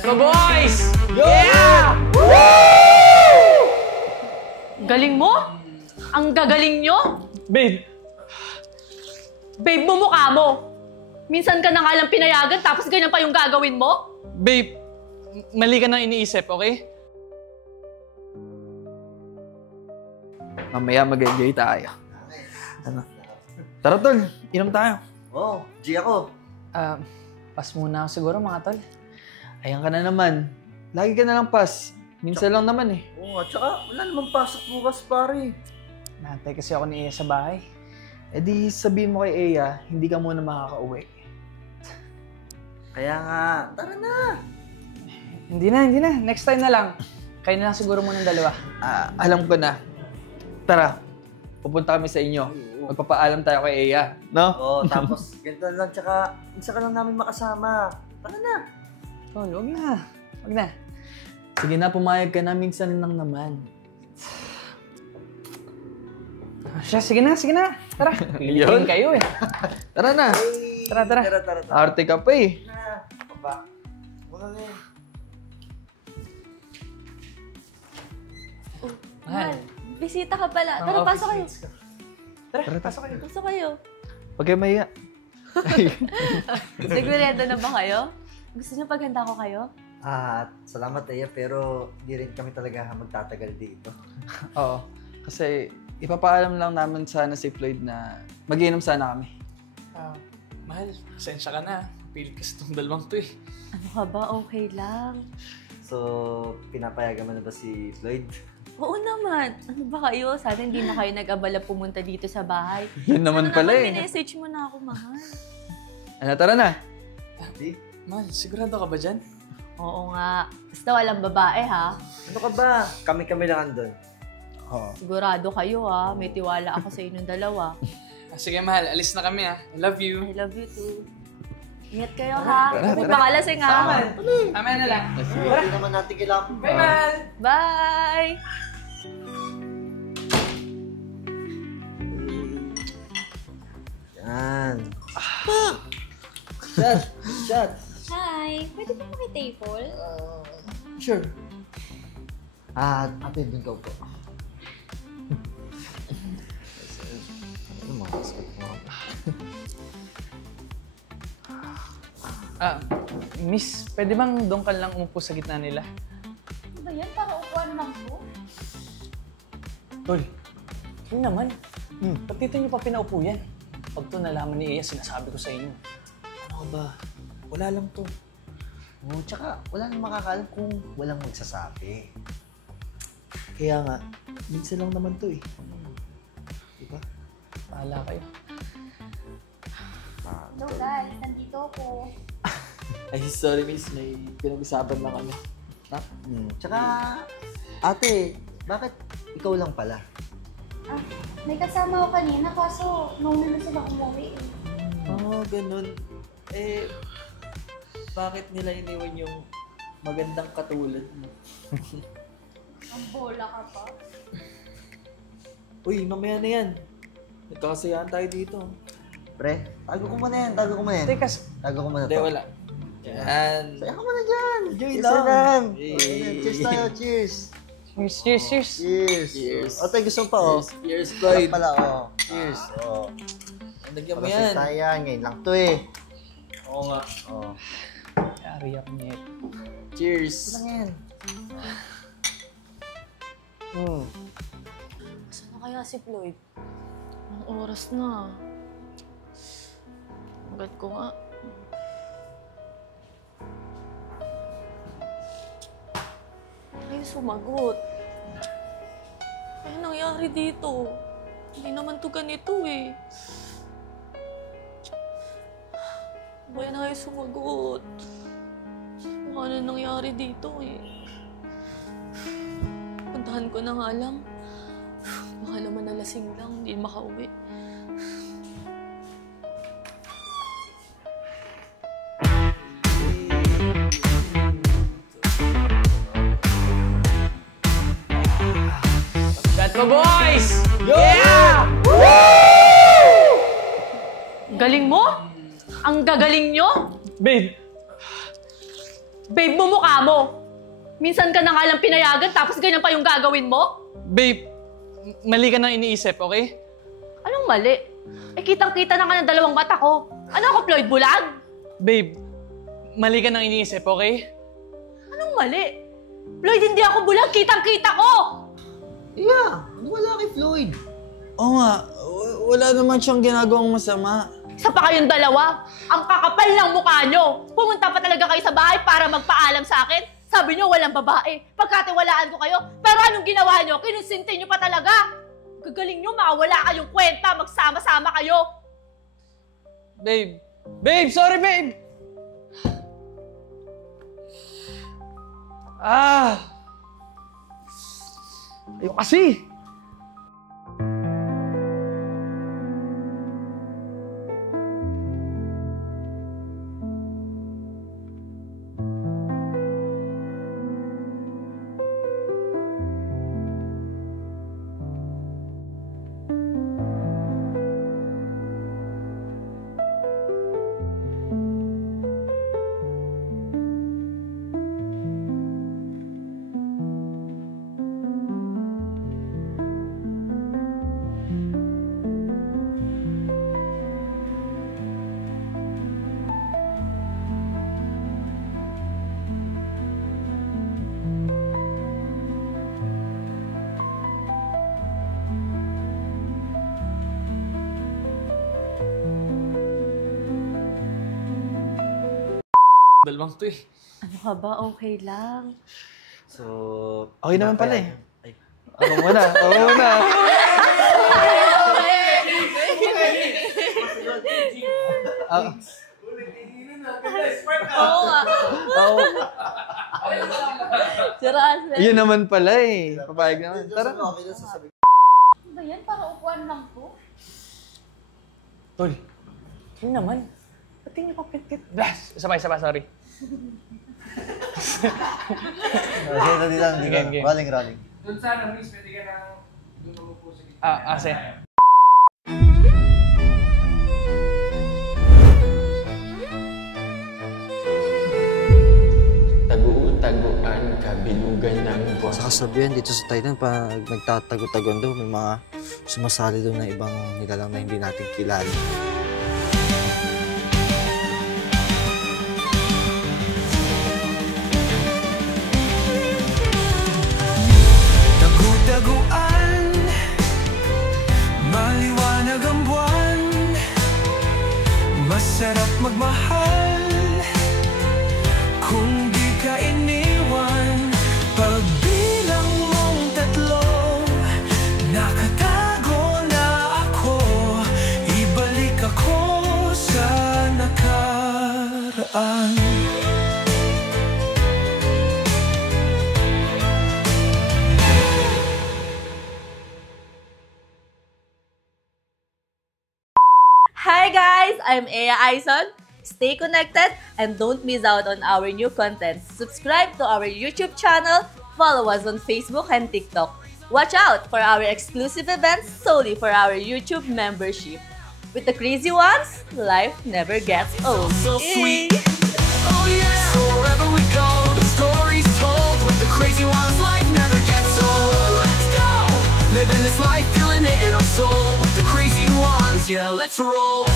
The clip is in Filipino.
Got mo, boys! Yo! Yeah! Woo! Galing mo? Ang gagaling nyo? Babe! Babe mo mukha mo. Minsan ka na nga lang pinayagan tapos ganyan pa yung gagawin mo? Babe, mali ka nang iniisip, okay? Mamaya mag-enjoy tayo. Ano? Tara, tol. Inom tayo. Oo, G ako. Pass muna ako siguro, mga tol. Ayan ka na naman. Lagi ka na lang pas. Minsan lang naman eh. Oo nga, tsaka wala namang pasok bukas, pare. Nantay kasi ako ni Iya sa bahay. E di sabihin mo kay Eya, hindi ka muna makakauwi. Kaya nga, tara na. Hindi na. Next time na lang. Kayo na lang siguro muna ng dalawa. Alam ko na. Tara, pupunta kami sa inyo. Magpapaalam tayo kay Eya, no? Oo, tapos ganito lang, tsaka isa ka lang namin makasama. Tara na. Tol, wag na. Sige na, pumayag ka na. Minsan lang naman. Siya, sige na. Tara, pilitin kayo eh. Tara na. Tara. Tara. Arte ka pa eh. Na, baba. Muna na yun. Mahal, bisita ka pala. Tara, pasok kayo. Tara, pasok kayo. Pasok kayo. Huwag kayo mahiya. Sigurado na ba kayo? Gusto niyo paghanda ko kayo? Salamat, Eya, pero di rin kami talaga magtatagal dito. Oo. Kasi ipapaalam lang namin sana si Floyd na mag-iinom sana kami. Mahal, pasensya ka na. Pilit kasi itong dalawang to eh. Ano ka ba? Okay lang. So, pinapayagan mo na ba si Floyd? Oo naman. Ano ba kayo? Sana hindi na kayo nag-abala pumunta dito sa bahay. Yun naman pala eh. Message mo na ako, mahal. Ano, tara na. Di? Mahal, sigurado ka ba dyan? Oo nga. Basta walang babae, ha? Ano ka ba? Kami lang andun. Oo. Sigurado kayo, ha? May tiwala ako sa inyong dalawa. Sige, mahal. Alis na kami, ha. I love you. I love you too. Ingat kayo, ha? May pangalasing, ha? Mamaya na lang. Hindi naman natin kailangan. Bye, mahal! Bye! Yan. Shot. Hi! Pwede ba makitable? Sure. Ate, dun ka po. Ano mga kaskat mo? Miss, pwede bang doon ka lang umupo sa gitna nila? Ano ba yan? Para upuan lang po? Tol, yun naman. Ba't dito niyo pa pinaupo yan? Pag to nalaman ni Iya, sinasabi ko sa inyo. Ano ba? Wala lang to. Oo, tsaka wala nang makakaalam kung walang magsasabi. Kaya nga, minsan lang naman to eh. Diba? Bahala kayo. Hello guys, nandito ako. Ay, sorry miss. May pinag-usapan lang kami. Tsaka, ate, bakit ikaw lang pala? May kasama ako kanina kaso nauna na sila umuwi. Ganun. Bakit nila iniwan yung magandang katulad mo? Ang bola ka pa. Uy, mamaya na yan. Nagkakasayahan tayo dito. Pre, tago ko muna yan. Tago ko muna Hindi, to. wala. Yan. Saya ka muna dyan. Enjoy Cheers lang. lang. Hey. Cheers tayo, cheers. Cheers. Cheers. O, tayo gusto mo pa, oh. Cheers, Wala Floyd. pala, oh. Cheers. Oh. Nagyan mo Para yan. sa tayo, ngayon lang to eh. Oo nga. Oh. Yari ako niya. Cheers. Lang yan. Saan na kaya si Floyd? Ang oras na. Agad ko nga. Ay, sumagot. Ano nangyari dito? Hindi naman to ganito eh. Kaya na kayo sumagot. Baka na nangyari dito eh. Puntahan ko na nga lang. Baka naman nalasing lang, hindi makauwi. Got mo, boys! Yo! Yeah! Galing mo? Ang gagaling nyo? Babe, Babe mo mukha mo! Minsan ka na nga lang pinayagan tapos ganyan pa yung gagawin mo? Babe, mali ka nang iniisip, okay? Anong mali? Eh kitang-kita na ka ng dalawang mata ko. Ano ako, Floyd Bulag? Babe, mali ka nang iniisip, okay? Anong mali? Floyd, hindi ako bulag. Kitang-kita ko! Yeah, wala kay Floyd. Oo nga, wala naman siyang ginagawang masama. Isa pa kayong dalawa. Ang kakapal ng mukha nyo. Pumunta pa talaga kayo sa bahay para magpaalam sa akin. Sabi nyo, walang babae. Pagkatiwalaan ko kayo. Pero anong ginawa nyo? Kinusinti nyo pa talaga. Gagaling nyo, makawala kayong kwenta. Magsama-sama kayo. Babe. Babe, sorry, babe! Ayaw kasi! Dalawang to eh. Ano ka ba? Okay lang. So, Okay naman pala eh. Ay, Ako muna, ako muna. Oo nga. Siraan sila. Yun naman pala eh. Papayag naman. Tara. okay na sasabi. Ano ba yan? Para upuan lang to? Tol, yun naman. Ba't hindi pa pitit? Blast! Isa pa, sorry. Sige, dali lang. Game. Rolling. Doon sana, miss, pwede ka nang doon umupo sa gitna. Ase. Tagu-taguan, kabilugan ng buwan. Sa kasabihan dito sa Thailand, pag nagtatago-tagon daw, may mga sumasali doon na ibang nilalang na hindi natin kilala. Tagu-taguan, maliwanag ang buwan, masarap magmahal kung di ka iniwan. Pagbilang mong tatlo, nakatago na ako, ibalik ako sa nakaraan. Hi guys! I'm Ea Aison. Stay connected and don't miss out on our new content. Subscribe to our YouTube channel, follow us on Facebook and TikTok. Watch out for our exclusive events solely for our YouTube membership. With the crazy ones, life never gets old. So sweet. Oh yeah. So wherever we go, the stories told with the crazy ones, life never gets old. Let's go. Living this life, feeling it in our soul with the crazy ones. Yeah, let's roll.